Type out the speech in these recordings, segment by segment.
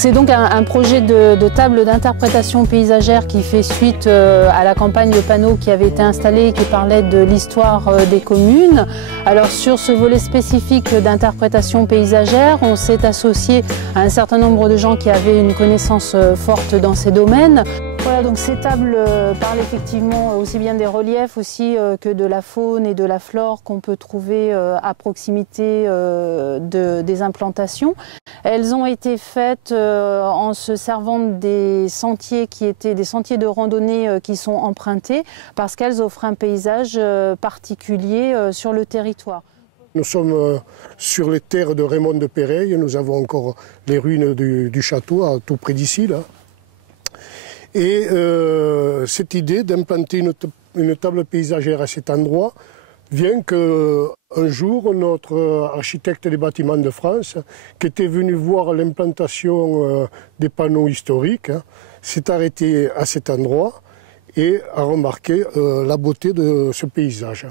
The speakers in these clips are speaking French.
C'est donc un projet de table d'interprétation paysagère qui fait suite à la campagne de panneaux qui avait été installée et qui parlait de l'histoire des communes. Alors sur ce volet spécifique d'interprétation paysagère, on s'est associé à un certain nombre de gens qui avaient une connaissance forte dans ces domaines. Voilà, donc ces tables parlent effectivement aussi bien des reliefs aussi que de la faune et de la flore qu'on peut trouver à proximité des implantations. Elles ont été faites en se servant des sentiers qui étaient des sentiers de randonnée qui sont empruntés parce qu'elles offrent un paysage particulier sur le territoire. Nous sommes sur les terres de Raymond de Péreille, nous avons encore les ruines du château tout près d'ici là. Et cette idée d'implanter une table paysagère à cet endroit vient qu'un jour, notre architecte des bâtiments de France, qui était venu voir l'implantation des panneaux historiques, s'est arrêté à cet endroit et a remarqué la beauté de ce paysage.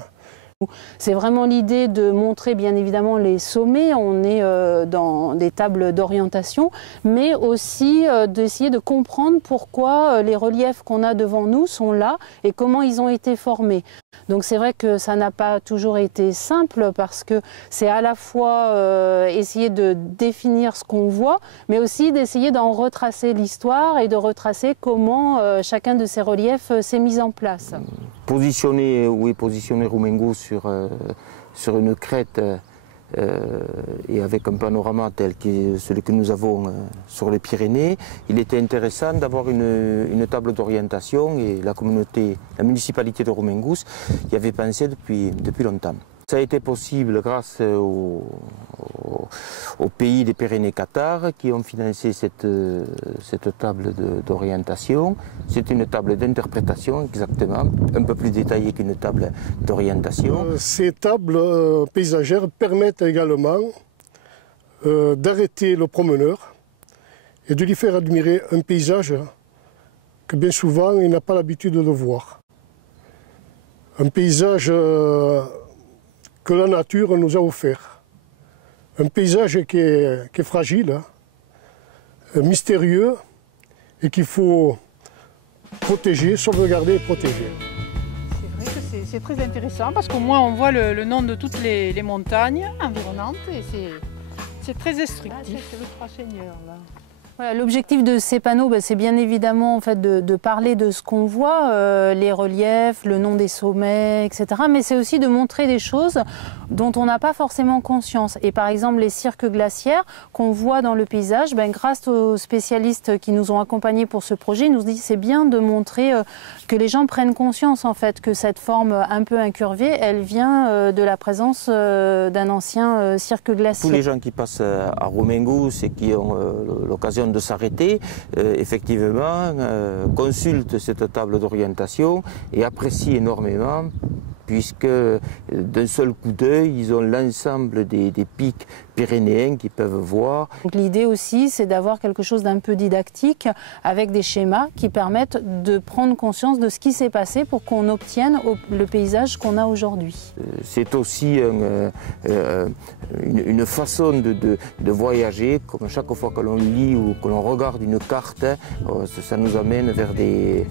C'est vraiment l'idée de montrer bien évidemment les sommets, on est dans des tables d'orientation, mais aussi d'essayer de comprendre pourquoi les reliefs qu'on a devant nous sont là et comment ils ont été formés. Donc c'est vrai que ça n'a pas toujours été simple parce que c'est à la fois essayer de définir ce qu'on voit, mais aussi d'essayer d'en retracer l'histoire et de retracer comment chacun de ces reliefs s'est mis en place. Positionner Roumengouz sur une crête et avec un panorama tel que celui que nous avons sur les Pyrénées, il était intéressant d'avoir une table d'orientation et la municipalité de Roumengouz y avait pensé depuis longtemps. Ça a été possible grâce au pays des Pyrénées-Qatar qui ont financé cette table d'orientation. C'est une table d'interprétation exactement, un peu plus détaillée qu'une table d'orientation. Ces tables paysagères permettent également d'arrêter le promeneur et de lui faire admirer un paysage que bien souvent il n'a pas l'habitude de voir. Un paysage que la nature nous a offert. Un paysage qui est fragile, mystérieux et qu'il faut protéger, sauvegarder et protéger. C'est vrai que c'est très intéressant parce qu'au moins on voit le nom de toutes les montagnes environnantes et c'est très instructif. C'est le Trois Seigneurs là. Voilà, l'objectif de ces panneaux, c'est bien évidemment en fait, de parler de ce qu'on voit, les reliefs, le nom des sommets, etc. Mais c'est aussi de montrer des choses dont on n'a pas forcément conscience. Et par exemple, les cirques glaciaires qu'on voit dans le paysage, grâce aux spécialistes qui nous ont accompagnés pour ce projet, ils nous disent c'est bien de montrer que les gens prennent conscience en fait que cette forme un peu incurvée, elle vient de la présence d'un ancien cirque glaciaire. Tous les gens qui passent à Roumengouz et qui ont l'occasion de s'arrêter, effectivement, consultent cette table d'orientation et apprécient énormément puisque d'un seul coup d'œil, ils ont l'ensemble des pics pyrénéens qu'ils peuvent voir. L'idée aussi, c'est d'avoir quelque chose d'un peu didactique avec des schémas qui permettent de prendre conscience de ce qui s'est passé pour qu'on obtienne le paysage qu'on a aujourd'hui. C'est aussi une façon de voyager, comme chaque fois que l'on lit ou que l'on regarde une carte, ça nous amène vers des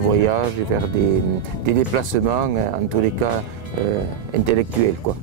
voyages, vers des déplacements, en tous les cas intellectuels, quoi.